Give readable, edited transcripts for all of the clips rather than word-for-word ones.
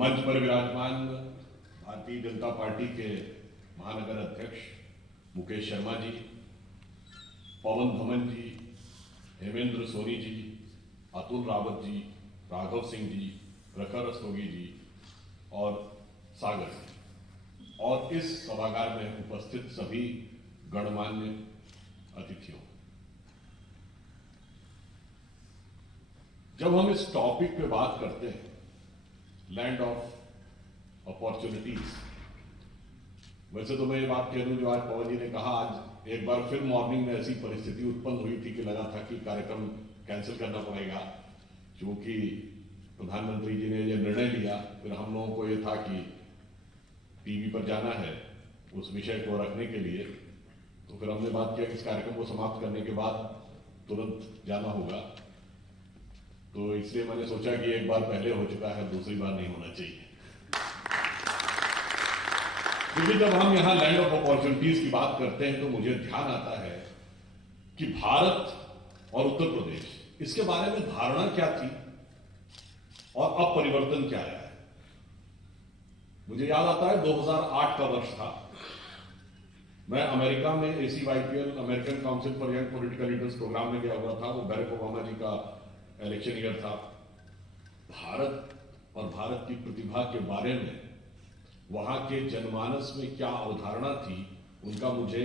मंच पर विराजमान भारतीय जनता पार्टी के महानगर अध्यक्ष मुकेश शर्मा जी, पवन धमन जी, हेमेंद्र सोनी जी, अतुल रावत जी, राघव सिंह जी, प्रखर रस्तोगी जी और सागर जी, और इस सभागार में उपस्थित सभी गणमान्य अतिथियों, जब हम इस टॉपिक पे बात करते हैं लैंड ऑफ अपॉर्चुनिटीज, वैसे तो मैं ये बात कह दूं जो आज पवन जी ने कहा, आज एक बार फिर मॉर्निंग में ऐसी परिस्थिति उत्पन्न हुई थी कि लगा था कि कार्यक्रम कैंसिल करना पड़ेगा, क्योंकि प्रधानमंत्री जी ने ये निर्णय लिया। फिर हम लोगों को ये था कि टीवी पर जाना है उस विषय को रखने के लिए, तो फिर हमने बात किया कि इस कार्यक्रम को समाप्त करने के बाद तुरंत जाना होगा। तो इसलिए मैंने सोचा कि एक बार पहले हो चुका है, दूसरी बार नहीं होना चाहिए। क्योंकि जब हम यहां लैंड ऑफ अपॉर्चुनिटीज की बात करते हैं तो मुझे ध्यान आता है कि भारत और उत्तर प्रदेश, इसके बारे में धारणा क्या थी और अब परिवर्तन क्या आया है। मुझे याद आता है 2008 का वर्ष था, मैं अमेरिका में ACYPL American council for young political leaders programme में गया हुआ था। वो बैरक ओबामा जी का इलेक्शन ईयर था। भारत और भारत की प्रतिभा के बारे में वहां के जनमानस में क्या अवधारणा थी, उनका मुझे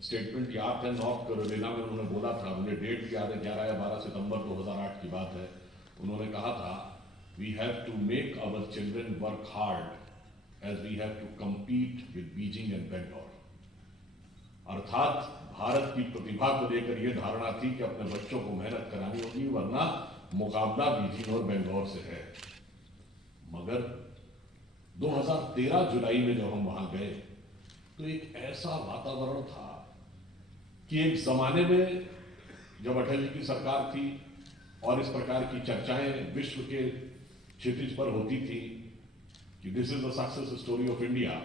स्टेटमेंट याद है। नॉर्थ कैरोलिना में उन्होंने बोला था, मुझे डेट भी याद है, 11 या 12 सितंबर 2008 की बात है। उन्होंने कहा था, we have to make our children work hard as we have to compete with Beijing and Bangalore. अर्थात भारत की प्रतिभा को लेकर यह धारणा थी कि अपने बच्चों को मेहनत करानी होगी, वरना मुकाबला बीजिंग और बेंगलोर से है। मगर 2013 जुलाई में जब हम वहां गए तो एक ऐसा वातावरण था कि एक जमाने में जब अटल जी की सरकार थी और इस प्रकार की चर्चाएं विश्व के क्षितिज पर होती थी कि this is the success story of India,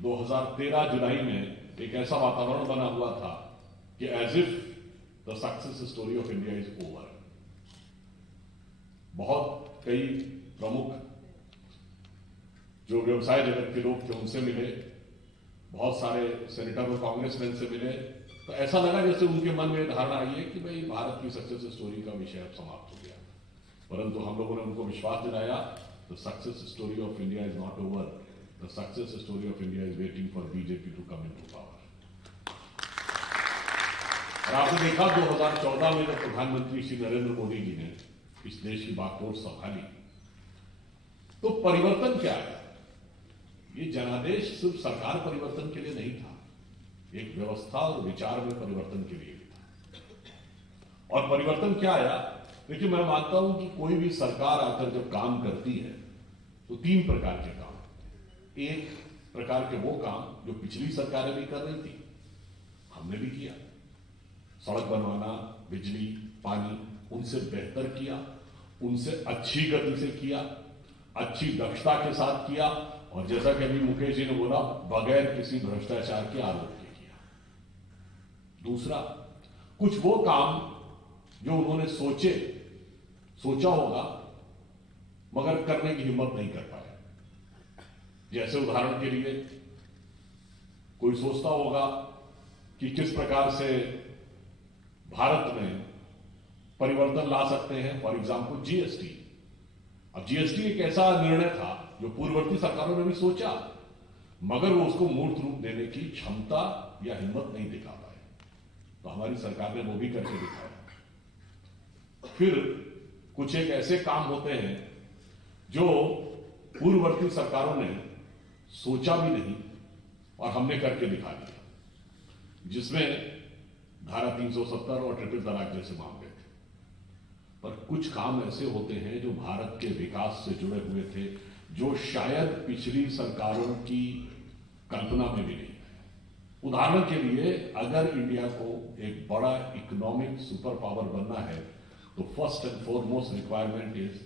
2013 जुलाई में एक ऐसा वातावरण बना हुआ था कि as if the success story of India is over. बहुत कई प्रमुख जो व्यवसाय जगत के लोग थे उनसे मिले, बहुत सारे सेनेटर और कांग्रेसमैन से मिले, तो ऐसा लगा जैसे उनके मन में धारणा आई है कि भाई भारत की सक्सेस स्टोरी का विषय अब समाप्त हो गया। परंतु हम लोगों ने उनको विश्वास दिलाया, the success story of India is not over, the success story of India is waiting for BJP to come into power. और आपने देखा 2014 में जब प्रधानमंत्री श्री नरेंद्र मोदी जी ने इस देश की बागडोर संभाली तो परिवर्तन क्या है। ये जनादेश सिर्फ सरकार परिवर्तन के लिए नहीं था, एक व्यवस्था और विचार में परिवर्तन के लिए भी था। और परिवर्तन क्या आया, देखिए मैं मानता हूं कि कोई भी सरकार आकर जब काम करती है तो 3 प्रकार के काम होते हैं। एक प्रकार के वो काम जो पिछली सरकारें भी कर रही थी, हमने भी किया, सड़क बनवाना, बिजली, पानी, उनसे बेहतर किया, उनसे अच्छी गति से किया, अच्छी दक्षता के साथ किया, और जैसा कि अभी मुकेश जी ने बोला, बगैर किसी भ्रष्टाचार के आरोप के किया। दूसरा, कुछ वो काम जो उन्होंने सोचा होगा मगर करने की हिम्मत नहीं कर पाए। जैसे उदाहरण के लिए कोई सोचता होगा कि किस प्रकार से भारत में परिवर्तन ला सकते हैं, फॉर एग्जाम्पल जीएसटी। अब जीएसटी एक ऐसा निर्णय था जो पूर्ववर्ती सरकारों ने भी सोचा, मगर वो उसको मूर्त रूप देने की क्षमता या हिम्मत नहीं दिखा पाए, तो हमारी सरकार ने वो भी करके दिखाया। फिर कुछ एक ऐसे काम होते हैं जो पूर्ववर्ती सरकारों ने सोचा भी नहीं और हमने करके दिखा दिया, जिसमें धारा 370 और ट्रिपल तलाक जैसे मामले थे। पर कुछ काम ऐसे होते हैं जो भारत के विकास से जुड़े हुए थे, जो शायद पिछली सरकारों की कल्पना में भी नहीं है। उदाहरण के लिए, अगर इंडिया को एक बड़ा इकोनॉमिक सुपर पावर बनना है तो first and foremost requirement is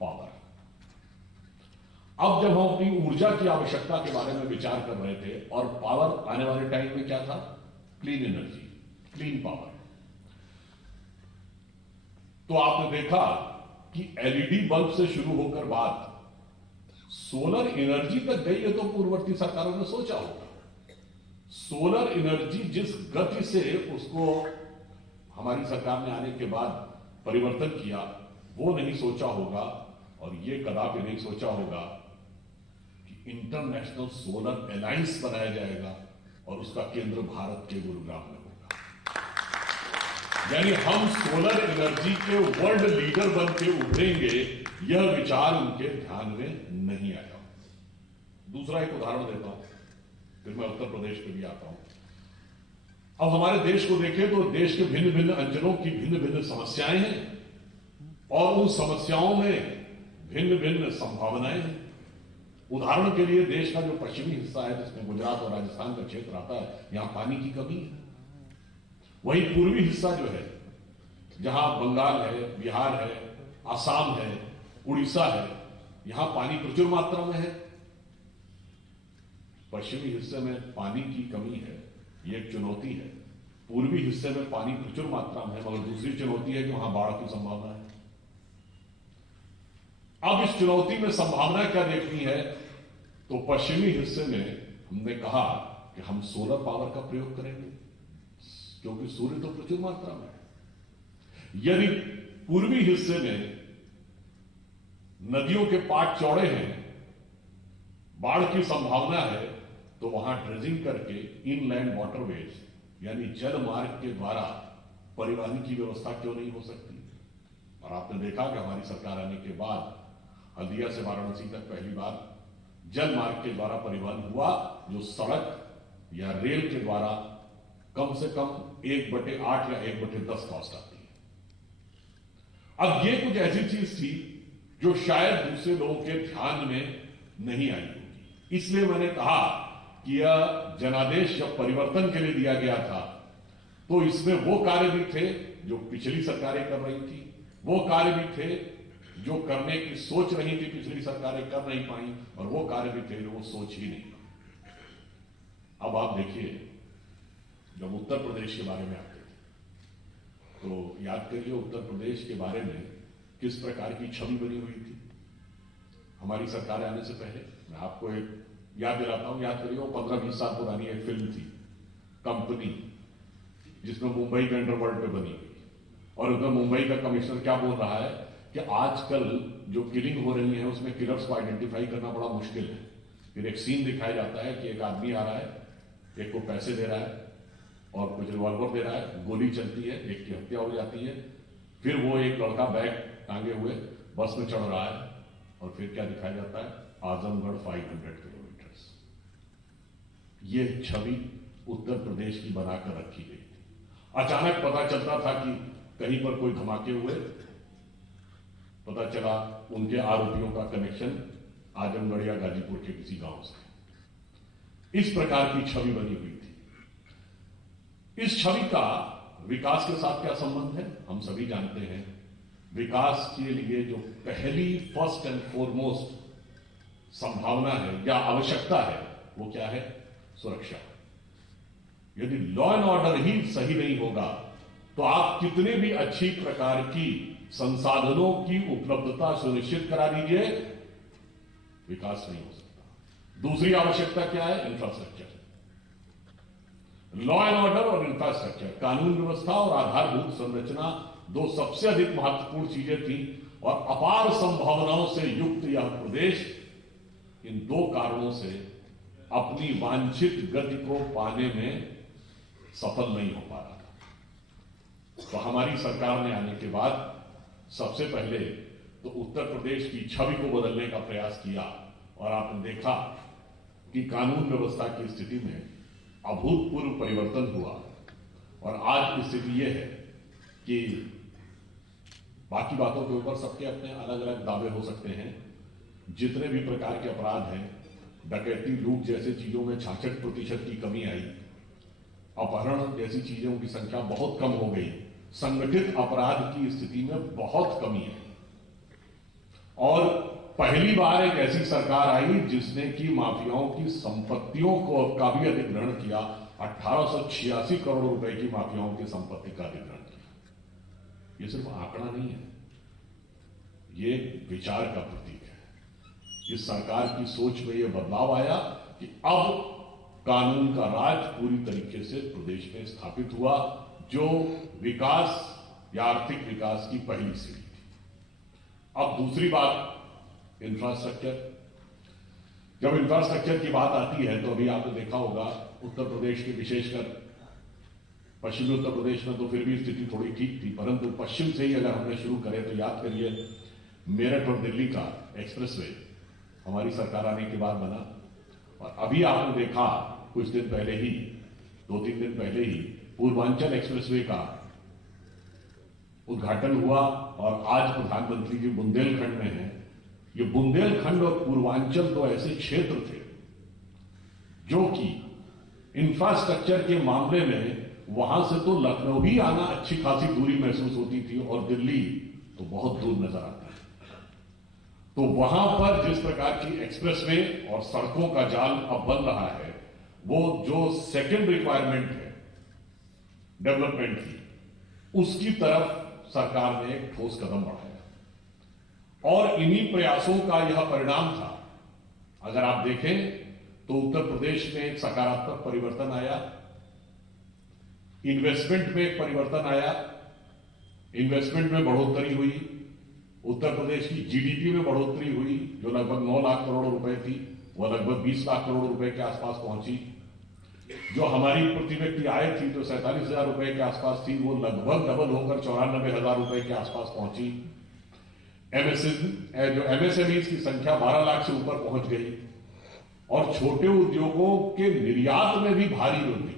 power. अब जब हम अपनी ऊर्जा की आवश्यकता के बारे में विचार कर रहे थे, और पावर आने वाले टाइम में क्या था, क्लीन एनर्जी, क्लीन पावर, तो आपने देखा कि एलईडी बल्ब से शुरू होकर बात सोलर एनर्जी तक गई है तो पूर्ववर्ती सरकारों ने सोचा होगा। सोलर एनर्जी जिस गति से उसको हमारी सरकार ने आने के बाद परिवर्तन किया, वो नहीं सोचा होगा और ये कदापि नहीं सोचा होगा कि इंटरनेशनल सोलर अलायंस बनाया जाएगा और उसका केंद्र भारत के गुरुग्राम में होगा। यानी हम सोलर एनर्जी के वर्ल्ड लीडर बन के उभरेंगे, यह विचार उनके ध्यान में नहीं आया। दूसरा एक उदाहरण देता हूं, फिर मैं उत्तर प्रदेश पे भी आता हूं। अब हमारे देश को देखें तो देश के भिन्न भिन्न अंचलों की भिन्न भिन्न समस्याएं हैं और उन समस्याओं में भिन्न भिन्न संभावनाएं हैं। उदाहरण के लिए देश का जो पश्चिमी हिस्सा है, जिसमें गुजरात और राजस्थान का क्षेत्र आता है, यहां पानी की कमी है। वहीं पूर्वी हिस्सा जो है, जहां बंगाल है, बिहार है, आसाम है, उड़ीसा है, यहां पानी प्रचुर मात्रा में है। पश्चिमी हिस्से में पानी की कमी है, ये एक चुनौती है। पूर्वी हिस्से में पानी प्रचुर मात्रा में है, मगर दूसरी चुनौती है कि वहां बाढ़ की संभावना है। अब इस चुनौती में संभावना क्या देखनी है, तो पश्चिमी हिस्से में हमने कहा कि हम सोलर पावर का प्रयोग करेंगे, क्योंकि सूर्य तो प्रचुर मात्रा में है। यदि पूर्वी हिस्से में नदियों के पाट चौड़े हैं, बाढ़ की संभावना है, तो वहां ड्रेजिंग करके इनलैंड वाटरवेज यानी जल मार्ग के द्वारा परिवहन की व्यवस्था क्यों नहीं हो सकती। और आपने देखा कि हमारी सरकार आने के बाद हल्दिया से वाराणसी तक पहली बार जल मार्ग के द्वारा परिवहन हुआ, जो सड़क या रेल के द्वारा कम से कम 1/8 या 1/10 कॉस्ट आती है। अब ये कुछ ऐसी चीज थी जो शायद दूसरे लोगों के ध्यान में नहीं आई होगी। इसलिए मैंने कहा कि यह जनादेश जब परिवर्तन के लिए दिया गया था, तो इसमें वो कार्य भी थे जो पिछली सरकारें कर रही थी, वो कार्य भी थे जो करने की सोच रही थी, पिछली सरकारें कर नहीं पाई, और वो कार्य भी थे जो वो सोच ही नहीं पाई। अब आप देखिए, जब उत्तर प्रदेश के बारे में आते थे तो याद करिए उत्तर प्रदेश के बारे में किस प्रकार की छवि बनी हुई थी हमारी सरकार आने से पहले। मैं आपको एक याद दिलाता हूं, याद करिए, वो 15-20 साल पुरानी एक फिल्म थी कंपनी, जिसमें मुंबई के अंडरवर्ल्ड पे बनी हुई, और उधर मुंबई का कमिश्नर क्या बोल रहा है कि आजकल जो किलिंग हो रही है उसमें किलर्स को आइडेंटिफाई करना बड़ा मुश्किल है। फिर एक सीन दिखाया जाता है कि एक आदमी आ रहा है, एक को पैसे दे रहा है और कुछ रिवॉल्वर दे रहा है, गोली चलती है, एक की हत्या हो जाती है। फिर वो एक लड़का बैग टांगे हुए बस में चढ़ रहा है, और फिर क्या दिखाया जाता है, आजमगढ़ 500 किलोमीटर। ये छवि उत्तर प्रदेश की बनाकर रखी गई थी। अचानक पता चलता था कि कहीं पर कोई धमाके हुए, पता चला उनके आरोपियों का कनेक्शन आजमगढ़ या गाजीपुर के किसी गांव से। इस प्रकार की छवि बनी हुई थी। इस छवि का विकास के साथ क्या संबंध है, हम सभी जानते हैं। विकास के लिए जो पहली फर्स्ट एंड फॉरमोस्ट संभावना है या आवश्यकता है, वो क्या है, सुरक्षा। यदि लॉ एंड ऑर्डर ही सही नहीं होगा तो आप कितने भी अच्छी प्रकार की संसाधनों की उपलब्धता सुनिश्चित करा दीजिए, विकास नहीं हो सकता। दूसरी आवश्यकता क्या है, इंफ्रास्ट्रक्चर। लॉ एंड ऑर्डर और इंफ्रास्ट्रक्चर, कानून व्यवस्था और आधारभूत संरचना, दो सबसे अधिक महत्वपूर्ण चीजें थी, और अपार संभावनाओं से युक्त यह प्रदेश इन दो कारणों से अपनी वांछित गति को पाने में सफल नहीं हो पा रहा था। तो हमारी सरकार ने आने के बाद सबसे पहले तो उत्तर प्रदेश की छवि को बदलने का प्रयास किया, और आपने देखा कि कानून व्यवस्था की स्थिति में अभूतपूर्व परिवर्तन हुआ। और आज की स्थिति यह है कि बाकी बातों के ऊपर सबके अपने अलग अलग दावे हो सकते हैं, जितने भी प्रकार के अपराध हैं, डकैती, लूट जैसे चीजों में 66% की कमी आई, अपहरण जैसी चीजों की संख्या बहुत कम हो गई, संगठित अपराध की स्थिति में बहुत कमी है। और पहली बार एक ऐसी सरकार आई जिसने कि माफियाओं की संपत्तियों को का भी अधिग्रहण किया। 1886 करोड़ रुपए की माफियाओं की संपत्ति का अधिग्रहण किया। यह सिर्फ आंकड़ा नहीं है, ये विचार का प्रतीक है। इस सरकार की सोच में यह बदलाव आया कि अब कानून का राज पूरी तरीके से प्रदेश में स्थापित हुआ, जो विकास या आर्थिक विकास की पहली सीढ़ी थी। अब दूसरी बात, इंफ्रास्ट्रक्चर। जब इंफ्रास्ट्रक्चर की बात आती है तो अभी आपने देखा होगा उत्तर प्रदेश के, विशेषकर पश्चिमी उत्तर प्रदेश में तो फिर भी स्थिति थोड़ी ठीक थी, परंतु पश्चिम से ही अगर हमने शुरू करें तो याद करिए, मेरठ और दिल्ली का एक्सप्रेसवे हमारी सरकार आने के बाद बना, और अभी आपने देखा कुछ दिन पहले ही, 2-3 दिन पहले ही पूर्वांचल एक्सप्रेसवे का उद्घाटन हुआ। और आज प्रधानमंत्री जी बुंदेलखंड में हैं। ये बुंदेलखंड और पूर्वांचल दो ऐसे क्षेत्र थे जो कि इंफ्रास्ट्रक्चर के मामले में वहां से तो लखनऊ ही आना अच्छी खासी दूरी महसूस होती थी, और दिल्ली तो बहुत दूर नजर आता है। तो वहां पर जिस प्रकार की एक्सप्रेसवे और सड़कों का जाल अब बन रहा है, वो जो सेकंड रिक्वायरमेंट है डेवलपमेंट की, उसकी तरफ सरकार ने एक ठोस कदम बढ़ाया, और इन्हीं प्रयासों का यह परिणाम था। अगर आप देखें तो उत्तर प्रदेश में एक सकारात्मक परिवर्तन आया, इन्वेस्टमेंट में एक परिवर्तन आया, इन्वेस्टमेंट में बढ़ोतरी हुई, उत्तर प्रदेश की जीडीपी में बढ़ोतरी हुई, जो लगभग 9 लाख करोड़ रुपए थी, वह लगभग 20 लाख करोड़ रुपए के आसपास पहुंची। जो हमारी प्रति व्यक्ति आय थी जो 47,000 रुपए के आसपास थी, वो लगभग डबल होकर 94,000 रुपए के आसपास पहुंची। जो एमएसएमई की संख्या 12 लाख से ऊपर पहुंच गई, और छोटे उद्योगों के निर्यात में भी भारी वृद्धि,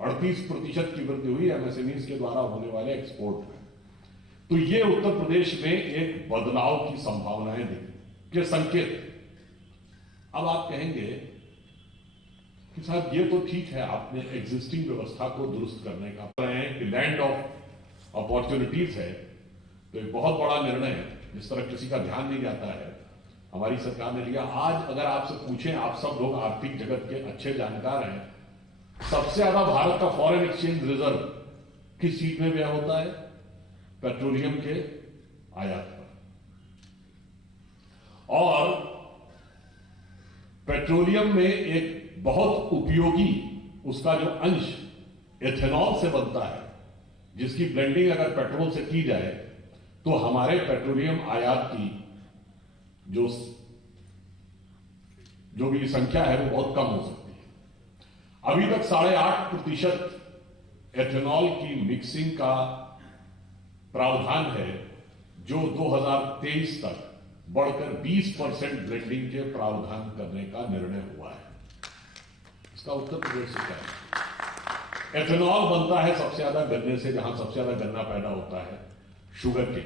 38% की वृद्धि हुई एमएसएमई के द्वारा होने वाले एक्सपोर्ट में। तो ये उत्तर प्रदेश में एक बदलाव की संभावनाएं के संकेत। अब आप कहेंगे कि साहब ये तो ठीक है, आपने एग्जिस्टिंग व्यवस्था को दुरुस्त करने का कि लैंड ऑफ अपॉर्चुनिटीज है, तो एक बहुत बड़ा निर्णय है जिस तरह किसी का ध्यान नहीं जाता है, हमारी सरकार ने लिया। आज अगर आपसे पूछें, आप सब लोग आर्थिक जगत के अच्छे जानकार हैं, सबसे ज्यादा भारत का फॉरेन एक्सचेंज रिजर्व किस चीज में व्यय होता है? पेट्रोलियम के आयात पर। और पेट्रोलियम में एक बहुत उपयोगी उसका जो अंश एथेनॉल से बनता है, जिसकी ब्लेंडिंग अगर पेट्रोल से की जाए तो हमारे पेट्रोलियम आयात की जो भी संख्या है वो बहुत कम हो सकती है। अभी तक 8.5% एथेनॉल की मिक्सिंग का प्रावधान है, जो 2023 तक बढ़कर 20% ब्लेंडिंग के प्रावधान करने का निर्णय हुआ है। इसका उत्तर प्रदेश से क्या है? एथेनॉल बनता है सबसे ज्यादा गन्ने से, जहां सबसे ज्यादा गन्ना पैदा होता है, शुगर के।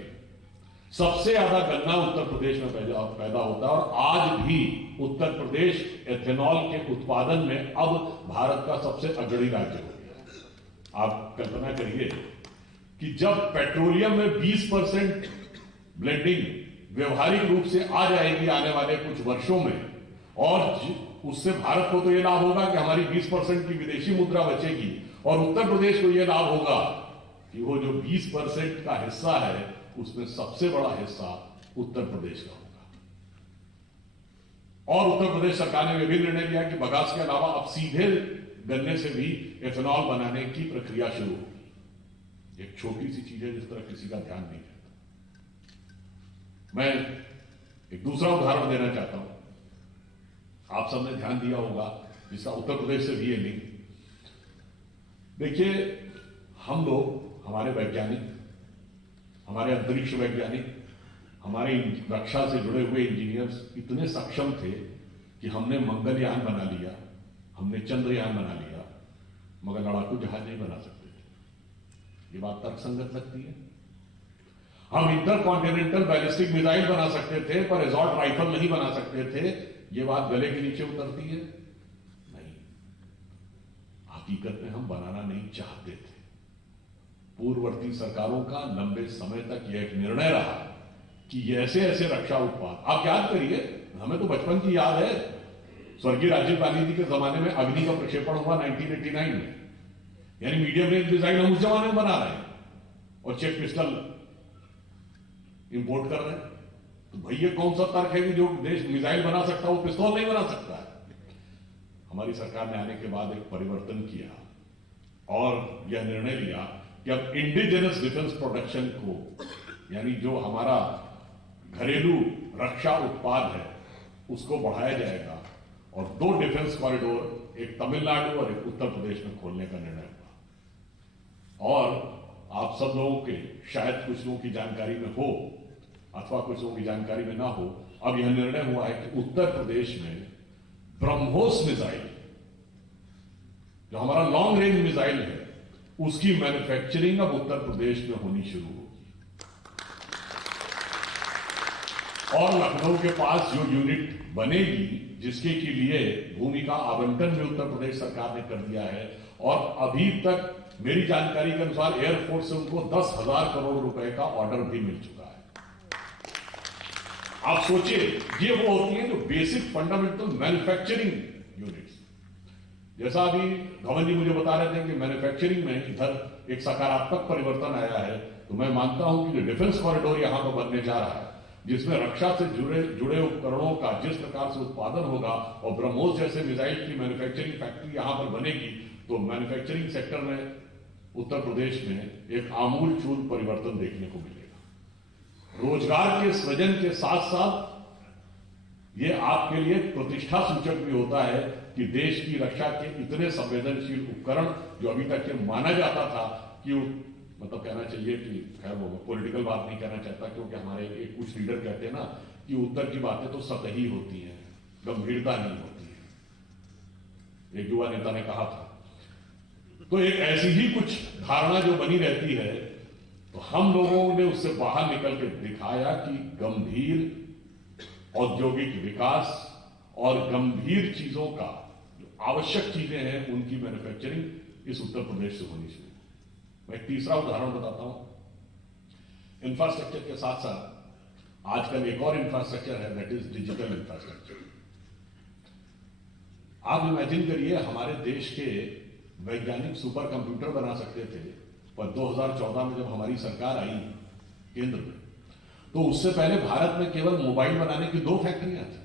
सबसे ज्यादा गन्ना उत्तर प्रदेश में पैदा होता है, और आज भी उत्तर प्रदेश एथेनॉल के उत्पादन में अब भारत का सबसे अग्रणी राज्य हो गया। आप कल्पना करिए कि जब पेट्रोलियम में 20% ब्लेंडिंग व्यवहारिक रूप से आ जाएगी आने वाले कुछ वर्षों में, और उससे भारत को तो यह लाभ होगा कि हमारी 20% की विदेशी मुद्रा बचेगी, और उत्तर प्रदेश को यह लाभ होगा कि वो जो 20% का हिस्सा है उसमें सबसे बड़ा हिस्सा उत्तर प्रदेश का होगा। और उत्तर प्रदेश सरकार ने यह भी निर्णय लिया कि बगास के अलावा अब सीधे गन्ने से भी एथेनॉल बनाने की प्रक्रिया शुरू होगी। एक छोटी सी चीज है जिस तरह किसी का ध्यान नहीं रहता। मैं एक दूसरा उदाहरण देना चाहता हूं, आप सबने ध्यान दिया होगा, जिसका उत्तर प्रदेश से भी है लिंक। देखिए, हम लोग, हमारे वैज्ञानिक, हमारे अंतरिक्ष वैज्ञानिक, हमारे रक्षा से जुड़े हुए इंजीनियर्स इतने सक्षम थे कि हमने मंगलयान बना लिया, हमने चंद्रयान बना लिया, मगर लड़ाकू जहाज नहीं बना सकते थे। ये बात तर्कसंगत लगती है। हम इंटर कॉन्टिनेंटल बैलिस्टिक मिसाइल बना सकते थे, पर एसॉल्ट राइफल नहीं बना सकते थे। ये बात गले के नीचे उतरती है? नहीं, हकीकत में हम बनाना नहीं चाहते थे। पूर्ववर्ती सरकारों का लंबे समय तक यह एक निर्णय रहा कि ये ऐसे ऐसे रक्षा उत्पाद, आप याद करिए, हमें तो बचपन की याद है, स्वर्गीय राजीव गांधी जी के जमाने में अग्नि का प्रक्षेपण हुआ 1989 में, यानी मीडियम रेंज मिसाइल हम उस जमाने में बना रहे हैं और चेक पिस्टल इंपोर्ट कर रहे हैं। तो भैया कौन सा तर्क है कि जो देश मिसाइल बना सकता है वो पिस्तौल नहीं बना सकता है? हमारी सरकार ने आने के बाद एक परिवर्तन किया और यह निर्णय लिया कि अब इंडिजिनस डिफेंस प्रोडक्शन को, यानी जो हमारा घरेलू रक्षा उत्पाद है, उसको बढ़ाया जाएगा और 2 डिफेंस कॉरिडोर, एक तमिलनाडु और एक उत्तर प्रदेश में खोलने का निर्णय हुआ। और आप सब लोगों के शायद कुछ लोगों की जानकारी में हो अथवा कुछ लोगों की जानकारी में ना हो, अब यह निर्णय हुआ है कि उत्तर प्रदेश में ब्रह्मोस मिसाइल, जो हमारा लॉन्ग रेंज मिसाइल है, उसकी मैन्युफैक्चरिंग अब उत्तर प्रदेश में होनी शुरू होगी। और लखनऊ के पास जो यूनिट बनेगी, जिसके के लिए भूमि का आवंटन भी उत्तर प्रदेश सरकार ने कर दिया है, और अभी तक मेरी जानकारी के अनुसार एयरफोर्स से उनको 10,000 करोड़ रुपए का ऑर्डर भी मिल चुका है। आप सोचिए, ये वो होती है जो बेसिक फंडामेंटल मैन्युफैक्चरिंग यूनिट्स। जैसा अभी धवन जी मुझे बता रहे थे कि मैन्युफैक्चरिंग में इधर एक सकारात्मक परिवर्तन आया है, तो मैं मानता हूं कि जो डिफेंस कॉरिडोर यहां पर बनने जा रहा है, जिसमें रक्षा से जुड़े उपकरणों का जिस प्रकार से उत्पादन होगा और ब्रह्मोस जैसे मिसाइल की मैन्युफैक्चरिंग फैक्ट्री यहां पर बनेगी, तो मैन्युफैक्चरिंग सेक्टर में उत्तर प्रदेश में एक आमूलचूल परिवर्तन देखने को मिलेगा। रोजगार के सृजन के साथ साथ ये आपके लिए प्रतिष्ठा सूचक भी होता है कि देश की रक्षा के इतने संवेदनशील उपकरण, जो अभी तक के माना जाता था कि मतलब कहना चाहिए कि, खैर वो पॉलिटिकल बात नहीं कहना चाहता, क्योंकि हमारे एक कुछ लीडर कहते हैं ना कि उत्तर की बातें तो सतही होती हैं, गंभीरता नहीं होती है, एक युवा नेता ने कहा था। तो एक ऐसी ही कुछ धारणा जो बनी रहती है, तो हम लोगों ने उससे बाहर निकल के दिखाया कि गंभीर औद्योगिक विकास और गंभीर चीजों का, जो आवश्यक चीजें हैं, उनकी मैन्युफैक्चरिंग इस उत्तर प्रदेश से होनी चाहिए। मैं एक तीसरा उदाहरण बताता हूं। इंफ्रास्ट्रक्चर के साथ साथ आजकल एक और इंफ्रास्ट्रक्चर है, दैट इज डिजिटल इंफ्रास्ट्रक्चर। आप इमेजिन करिए, हमारे देश के वैज्ञानिक सुपर कंप्यूटर बना सकते थे, पर 2014 में जब हमारी सरकार आई केंद्र में, तो उससे पहले भारत में केवल मोबाइल बनाने की 2 फैक्ट्रियां थी,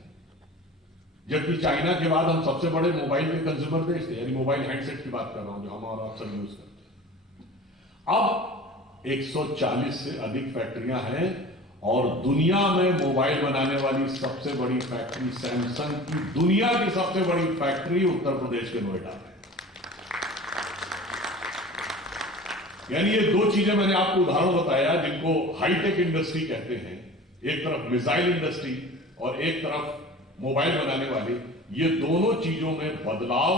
जबकि चाइना के बाद हम सबसे बड़े मोबाइल के कंज्यूमर देश थे, यानी मोबाइल हैंडसेट की बात कर रहा हूं, जो हम और आप सब यूज करते हैं। अब 140 से अधिक फैक्ट्रियां हैं और दुनिया में मोबाइल बनाने वाली सबसे बड़ी फैक्ट्री सैमसंग की, दुनिया की सबसे बड़ी फैक्ट्री उत्तर प्रदेश के नोएडा में। यानी ये 2 चीजें मैंने आपको उदाहरण बताया जिनको हाईटेक इंडस्ट्री कहते हैं, एक तरफ मिसाइल इंडस्ट्री और एक तरफ मोबाइल बनाने वाली। ये दोनों चीजों में बदलाव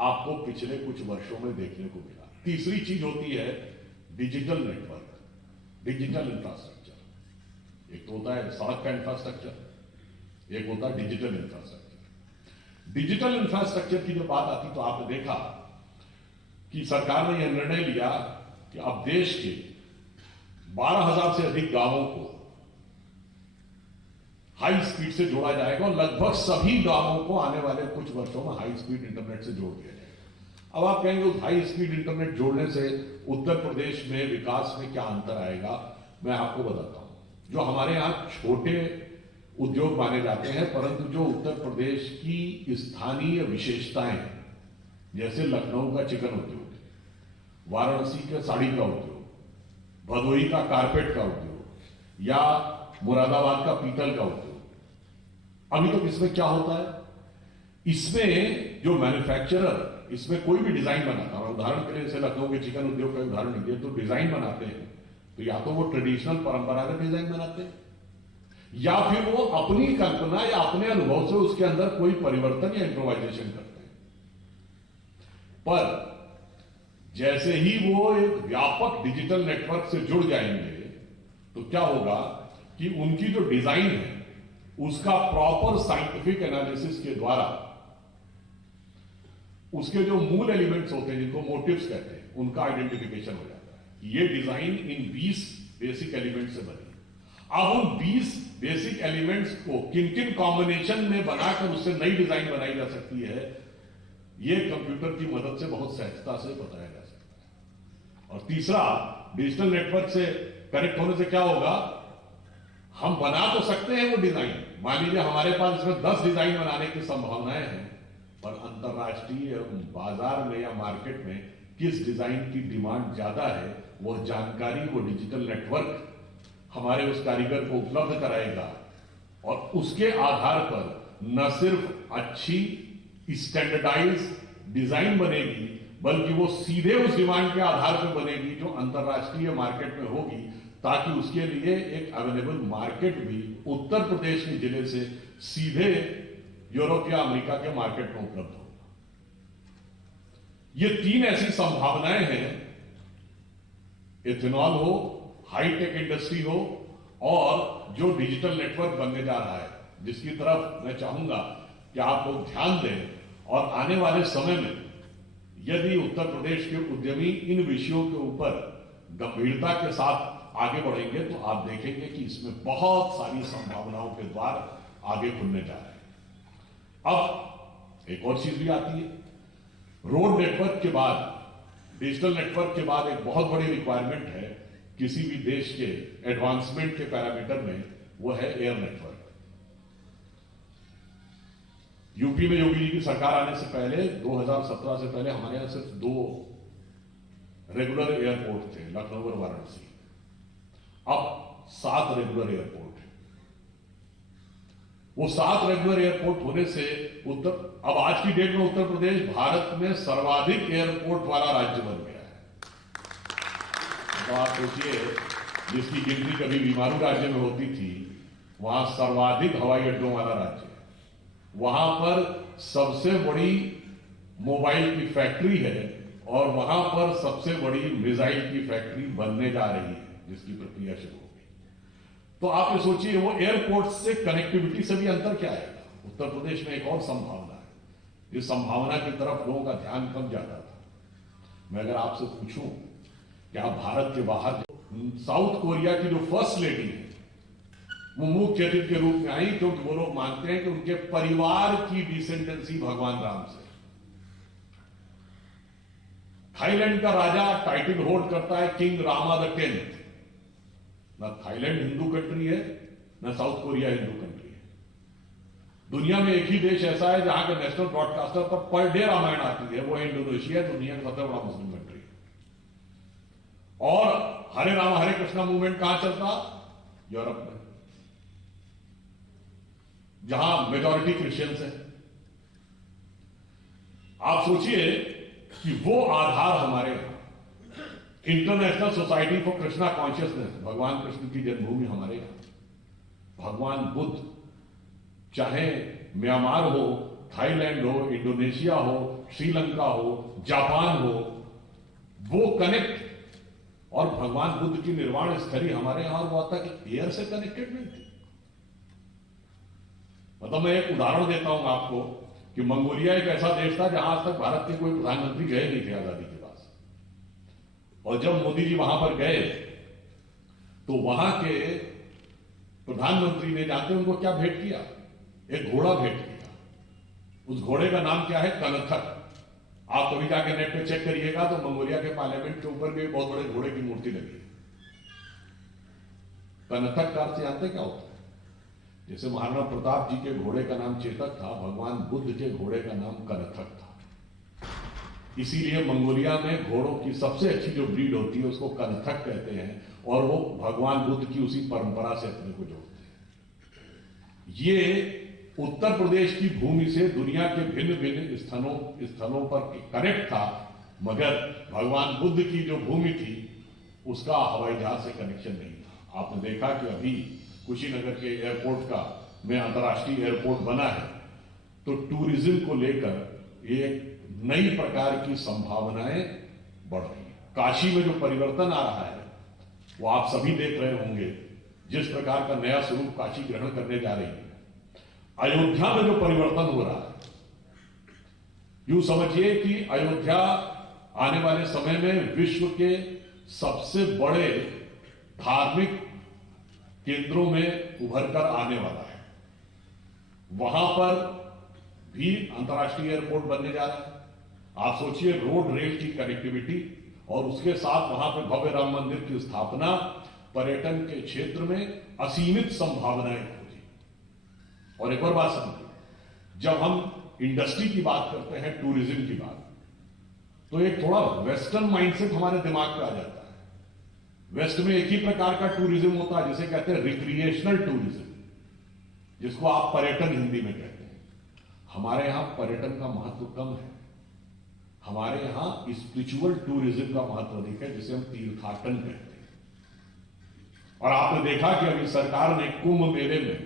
आपको पिछले कुछ वर्षों में देखने को मिला। तीसरी चीज होती है डिजिटल नेटवर्क, डिजिटल इंफ्रास्ट्रक्चर। एक तो होता है सड़क का इंफ्रास्ट्रक्चर, एक होता है डिजिटल इंफ्रास्ट्रक्चर। डिजिटल इंफ्रास्ट्रक्चर की जब बात आती तो आपने देखा कि सरकार ने यह निर्णय लिया कि अब देश के 12,000 से अधिक गांवों को हाई स्पीड से जोड़ा जाएगा और लगभग सभी गांवों को आने वाले कुछ वर्षों में हाई स्पीड इंटरनेट से जोड़ दिया जाएगा। अब आप कहेंगे उस हाई स्पीड इंटरनेट जोड़ने से उत्तर प्रदेश में विकास में क्या अंतर आएगा? मैं आपको बताता हूं। जो हमारे यहां छोटे उद्योग माने जाते हैं, परंतु जो उत्तर प्रदेश की स्थानीय विशेषताएं, जैसे लखनऊ का चिकन उद्योग, वाराणसी के साड़ी का उद्योग, भदोही का कारपेट का उद्योग या मुरादाबाद का पीतल का उद्योग, अभी तो इसमें क्या होता है, इसमें जो मैन्युफैक्चरर इसमें कोई भी डिजाइन बनाता है, उदाहरण के लिए जैसे लखनऊ के चिकन उद्योग का उदाहरण लीजिए, तो डिजाइन बनाते हैं तो या तो वो ट्रेडिशनल परंपरागत डिजाइन बनाते हैं या फिर वो अपनी कल्पना या अपने अनुभव से उसके अंदर कोई परिवर्तन या इम्प्रोवाइजेशन करते हैं। पर जैसे ही वो एक व्यापक डिजिटल नेटवर्क से जुड़ जाएंगे तो क्या होगा कि उनकी जो डिजाइन है उसका प्रॉपर साइंटिफिक एनालिसिस के द्वारा उसके जो मूल एलिमेंट्स होते हैं, जिनको मोटिव्स कहते हैं, उनका आइडेंटिफिकेशन हो जाता है। ये डिजाइन इन 20 बेसिक एलिमेंट से बनी। अब उन 20 बेसिक एलिमेंट्स को किन किन कॉम्बिनेशन में बनाकर उससे नई डिजाइन बनाई जा सकती है, ये कंप्यूटर की मदद से बहुत सहजता से बताया जा सकता है। और तीसरा, डिजिटल नेटवर्क से कनेक्ट होने से क्या होगा, हम बना तो सकते हैं वो डिजाइन, मान लीजिए हमारे पास इसमें 10 डिजाइन बनाने की संभावनाएं हैं, पर अंतरराष्ट्रीय बाजार में या मार्केट में किस डिजाइन की डिमांड ज्यादा है, वो जानकारी, वो डिजिटल नेटवर्क हमारे उस कारीगर को उपलब्ध कराएगा और उसके आधार पर न सिर्फ अच्छी स्टैंडर्डाइज डिजाइन बनेगी, बल्कि वो सीधे उस डिमांड के आधार पर बनेगी जो अंतरराष्ट्रीय मार्केट में होगी, ताकि उसके लिए एक अवेलेबल मार्केट भी उत्तर प्रदेश के जिले से सीधे यूरोप या अमेरिका के मार्केट में उपलब्ध होगा। ये 3 ऐसी संभावनाएं हैं, इथेनॉल हो, हाईटेक इंडस्ट्री हो और जो डिजिटल नेटवर्क बनने जा रहा है, जिसकी तरफ मैं चाहूंगा कि आप लोग ध्यान दें। और आने वाले समय में यदि उत्तर प्रदेश के उद्यमी इन विषयों के ऊपर गंभीरता के साथ आगे बढ़ेंगे तो आप देखेंगे कि इसमें बहुत सारी संभावनाओं के द्वार आगे खुलने जा रहे हैं। अब एक और चीज भी आती है, रोड नेटवर्क के बाद, डिजिटल नेटवर्क के बाद एक बहुत बड़ी रिक्वायरमेंट है किसी भी देश के एडवांसमेंट के पैरामीटर में, वो है एयर नेटवर्क। यूपी में योगी जी की सरकार आने से पहले 2017 से पहले हमारे यहां सिर्फ 2 रेगुलर एयरपोर्ट थे, लखनऊ और वाराणसी। अब 7 रेगुलर एयरपोर्ट है। वो 7 रेगुलर एयरपोर्ट होने से अब आज की डेट में उत्तर प्रदेश भारत में सर्वाधिक एयरपोर्ट वाला राज्य बन गया है। तो आप सोचिए, जिसकी गिनती कभी बीमारू राज्य में होती थी, वहां सर्वाधिक हवाई अड्डों वाला राज्य है। वहां पर सबसे बड़ी मोबाइल की फैक्ट्री है और वहां पर सबसे बड़ी मिसाइल की फैक्ट्री बनने जा रही है, जिसकी प्रक्रिया शुरू हो गई। तो आप ये सोचिए, वो एयरपोर्ट से कनेक्टिविटी से भी अंतर क्या आएगा। उत्तर प्रदेश में एक और संभावना है, इस संभावना की तरफ लोगों का ध्यान कम जाता था। मैं अगर आपसे पूछूं कि आप भारत के बाहर, साउथ कोरिया की जो फर्स्ट लेडी है, वो मुख्य अतिथि के रूप में आई, क्योंकि वो लोग मानते हैं कि उनके परिवार की डिसेंडेंसी भगवान राम से। थाईलैंड का राजा टाइटल होल्ड करता है किंग रामा द 10th। ना थाईलैंड हिंदू कंट्री है, ना साउथ कोरिया हिंदू कंट्री है। दुनिया में एक ही देश ऐसा है जहां के नेशनल ब्रॉडकास्टर पर डे रामायण आती है, वो है इंडोनेशिया, दुनिया का सबसे बड़ा मुस्लिम कंट्री है। और हरे राम हरे कृष्णा मूवमेंट कहां चलता? यूरोप में, जहां मेजॉरिटी क्रिश्चियंस है। आप सोचिए कि वो आधार हमारे यहां, international society for Krishna consciousness, भगवान कृष्ण की जन्मभूमि हमारे यहां। भगवान बुद्ध, चाहे म्यांमार हो, थाईलैंड हो, इंडोनेशिया हो, श्रीलंका हो, जापान हो, वो कनेक्ट, और भगवान बुद्ध की निर्वाण स्थली हमारे यहां, और वो तक एयर से कनेक्टेड नहीं थी। मतलब मैं एक उदाहरण देता हूं आपको कि मंगोलिया एक ऐसा देश था जहां आज तक भारत के कोई प्रधानमंत्री गए नहीं थे आजादी के बाद। और जब मोदी जी वहां पर गए तो वहां के प्रधानमंत्री ने, जानते हैं उनको क्या भेंट किया? एक घोड़ा भेंट किया। उस घोड़े का नाम क्या है? कनथक। आप कभी जाके नेट पे चेक करिएगा तो मंगोलिया के पार्लियामेंट के ऊपर भी बहुत बड़े घोड़े की मूर्ति लगी है। कनथक का अर्थ जानते क्या होता है? जैसे महाराणा प्रताप जी के घोड़े का नाम चेतक था, भगवान बुद्ध के घोड़े का नाम कनथक था। इसीलिए मंगोलिया में घोड़ों की सबसे अच्छी जो ब्रीड होती है उसको कनथक कहते हैं, और वो भगवान बुद्ध की उसी परंपरा से अपने को जोड़ते हैं। ये उत्तर प्रदेश की भूमि से दुनिया के भिन्न भिन्न स्थलों पर कनेक्ट था, मगर भगवान बुद्ध की जो भूमि थी उसका हवाई जहाज से कनेक्शन नहीं था। आपने देखा कि अभी कुशीनगर के एयरपोर्ट का में अंतर्राष्ट्रीय एयरपोर्ट बना है, तो टूरिज्म को लेकर एक नई प्रकार की संभावनाएं बढ़ रही है। काशी में जो परिवर्तन आ रहा है वो आप सभी देख रहे होंगे, जिस प्रकार का नया स्वरूप काशी ग्रहण करने जा रही है। अयोध्या में जो परिवर्तन हो रहा है, यूं समझिए कि अयोध्या आने वाले समय में विश्व के सबसे बड़े धार्मिक केंद्रों में उभर कर आने वाला है। वहां पर भी अंतर्राष्ट्रीय एयरपोर्ट बनने जा रहा है। आप सोचिए, रोड रेल की कनेक्टिविटी और उसके साथ वहां पर भव्य राम मंदिर की स्थापना, पर्यटन के क्षेत्र में असीमित संभावनाएं खोजी। और एक और बात समझिए, जब हम इंडस्ट्री की बात करते हैं, टूरिज्म की बात, तो एक थोड़ा वेस्टर्न माइंडसेट हमारे दिमाग पे आ जाता है। वेस्ट में एक ही प्रकार का टूरिज्म होता है जिसे कहते हैं रिक्रिएशनल टूरिज्म, जिसको आप पर्यटन हिंदी में कहते हैं। हमारे यहां पर्यटन का महत्व कम है। हमारे यहां स्पिरिचुअल टूरिज्म का महत्व अधिक है, जिसे हम तीर्थाटन कहते हैं। और आपने देखा कि अभी सरकार ने कुंभ मेले में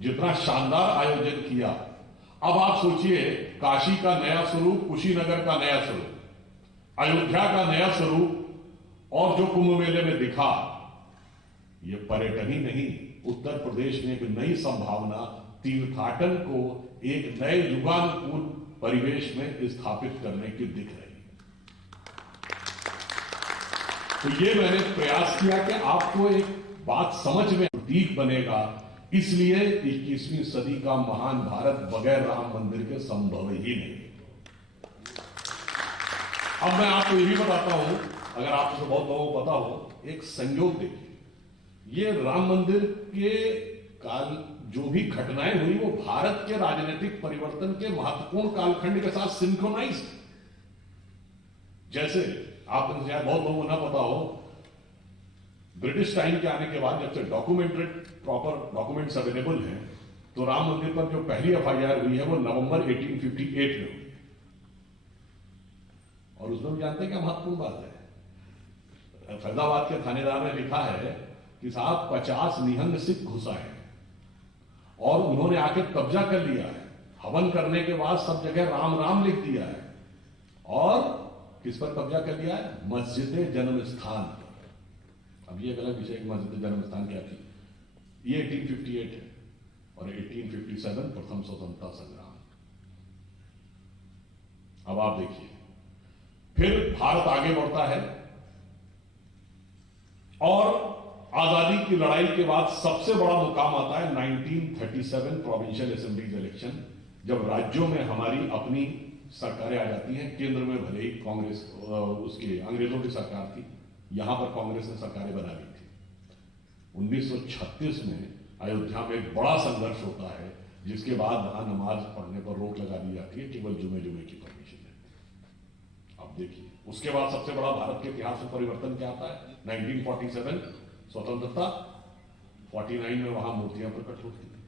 जितना शानदार आयोजन किया, अब आप सोचिए काशी का नया स्वरूप, कुशीनगर का नया स्वरूप, अयोध्या का नया स्वरूप, और जो कुंभ मेले में दिखा, ये पर्यटन ही नहीं, उत्तर प्रदेश में एक नई संभावना तीर्थाटन को एक नए युगानुकूल परिवेश में स्थापित करने की दिख रही है। तो ये मैंने प्रयास किया कि आपको एक बात समझ में प्रतीक बनेगा, इसलिए 21वीं सदी का महान भारत बगैर राम मंदिर के संभव ही नहीं। अब मैं आपको ये भी बताता हूं, अगर आपसे बहुत लोगों को पता हो, एक संयोग देखिए, ये राम मंदिर के काल जो भी घटनाएं हुई वो भारत के राजनीतिक परिवर्तन के महत्वपूर्ण कालखंड के साथ सिंक्रोनाइज। जैसे आपको शायद बहुत लोगों को ना पता हो, ब्रिटिश टाइम के आने के बाद जब से डॉक्यूमेंटेड प्रॉपर डॉक्यूमेंट्स अवेलेबल हैं, तो राम मंदिर पर जो पहली एफआईआर हुई है वो नवंबर 1858 में हुई। और उसमें भी जानते हैं क्या महत्वपूर्ण बात है, फैजाबाद के थानेदार ने लिखा है कि साहब 50 निहंग सिख घुसा है और उन्होंने आके कब्जा कर लिया है। हवन करने के बाद सब जगह राम राम लिख दिया है। और किस पर कब्जा कर लिया है? मस्जिद जन्म स्थान पर। अब ये अलग विषय कि मस्जिद जन्म स्थान क्या थी, ये 1858 है। और 1857 प्रथम स्वतंत्रता संग्राम। अब आप देखिए, फिर भारत आगे बढ़ता है और आजादी की लड़ाई के बाद सबसे बड़ा मुकाम आता है 1937 प्रोविंशियल असेंबलीज इलेक्शन, जब राज्यों में हमारी अपनी सरकारें आ जाती हैं। केंद्र में भले ही कांग्रेस उसके अंग्रेजों की सरकार थी, यहां पर कांग्रेस ने सरकारें बना ली थी। 1936 में अयोध्या में एक बड़ा संघर्ष होता है, जिसके बाद वहां नमाज पढ़ने पर रोक लगा दी जाती है, केवल जुमे जुमे की परमिशन है। अब देखिए, उसके बाद सबसे बड़ा भारत के इतिहास में परिवर्तन क्या आता है? 1947 स्वतंत्रता, 49 में वहां मूर्तियां प्रकट होती हैं।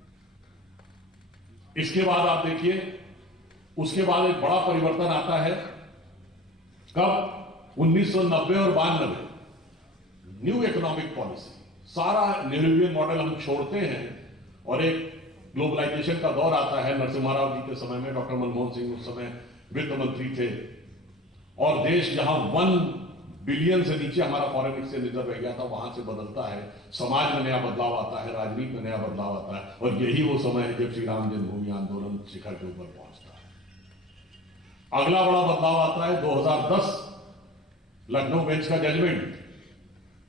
इसके बाद आप देखिए, उसके बाद एक बड़ा परिवर्तन आता है कब? 1990 और 92, न्यू इकोनॉमिक पॉलिसी। सारा नेहरूवियन मॉडल हम छोड़ते हैं और एक ग्लोबलाइजेशन का दौर आता है। नरसिम्हा राव जी के समय में, डॉक्टर मनमोहन सिंह उस समय वित्त मंत्री थे, और देश जहां 1 बिलियन से नीचे हमारा फॉरेन एक्सचेंज रिजर्व रह गया था, वहां से बदलता है। समाज में नया बदलाव आता है, राजनीति में नया बदलाव आता है, और यही वो समय है जब श्री राम जन्मभूमि आंदोलन शिखर के ऊपर पहुंचता है। अगला बड़ा बदलाव आता है 2010 लखनऊ बेंच का जजमेंट,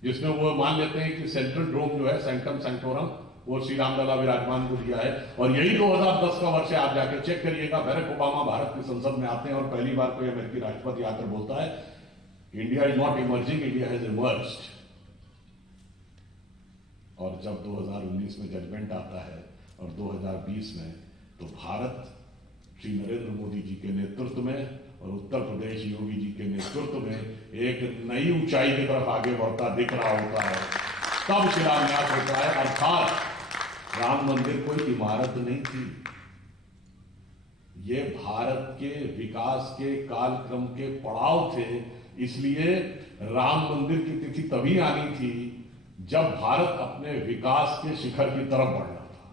जिसमें वो मान लेते हैं कि सेंट्रल डोम जो है, सेंटम सेंटोरम, वो श्री रामलला विराजमान को दिया है। और यही 2010 का वर्ष है। आप जाकर चेक करिएगा, बैरक ओबामा भारत की संसद में आते हैं और पहली बार कोई अमेरिकी राष्ट्रपति आकर बोलता है, India is not emerging, India has emerged. और जब 2019 में जजमेंट आता है और 2020 में, तो भारत श्री नरेंद्र मोदी जी के नेतृत्व में और उत्तर प्रदेश योगी जी के नेतृत्व में एक नई ऊंचाई की तरफ आगे बढ़ता दिख रहा होता है। तब शिलान्यास होता है। अर्थात राम मंदिर कोई इमारत नहीं थी, ये भारत के विकास के कालक्रम के पड़ाव थे। इसलिए राम मंदिर की तिथि तभी आनी थी जब भारत अपने विकास के शिखर की तरफ बढ़ना था।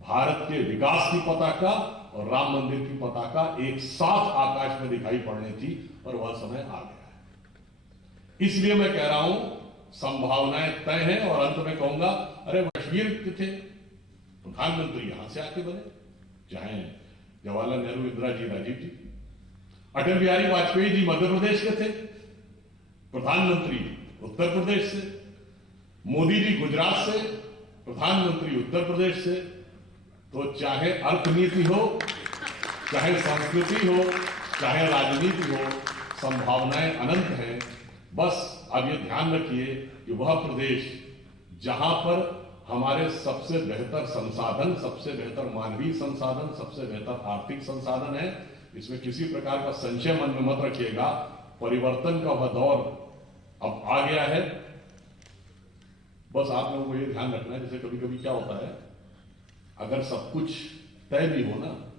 भारत के विकास की पताका और राम मंदिर की पताका एक साथ आकाश में दिखाई पड़नी थी, और वह समय आ गया है। इसलिए मैं कह रहा हूं, संभावनाएं तय हैं। और अंत में कहूंगा, अरे कश्मीर थे प्रधानमंत्री, यहां से आके बने, चाहे जवाहरलाल नेहरू, इंदिरा जी, राजीव जी। अटल बिहारी वाजपेयी जी मध्य प्रदेश के थे प्रधानमंत्री, उत्तर प्रदेश से। मोदी जी गुजरात से, प्रधानमंत्री उत्तर प्रदेश से। तो चाहे अर्थनीति हो, चाहे संस्कृति हो, चाहे राजनीति हो, संभावनाएं अनंत हैं। बस अब ये ध्यान रखिए कि वह प्रदेश जहां पर हमारे सबसे बेहतर संसाधन, सबसे बेहतर मानवीय संसाधन, सबसे बेहतर आर्थिक संसाधन है। इसमें किसी प्रकार का संशय मन में मत रखिएगा। परिवर्तन का वह दौर अब आ गया है। बस आप लोगों को ये ध्यान रखना है, जैसे कभी कभी क्या होता है, अगर सब कुछ तय भी हो ना,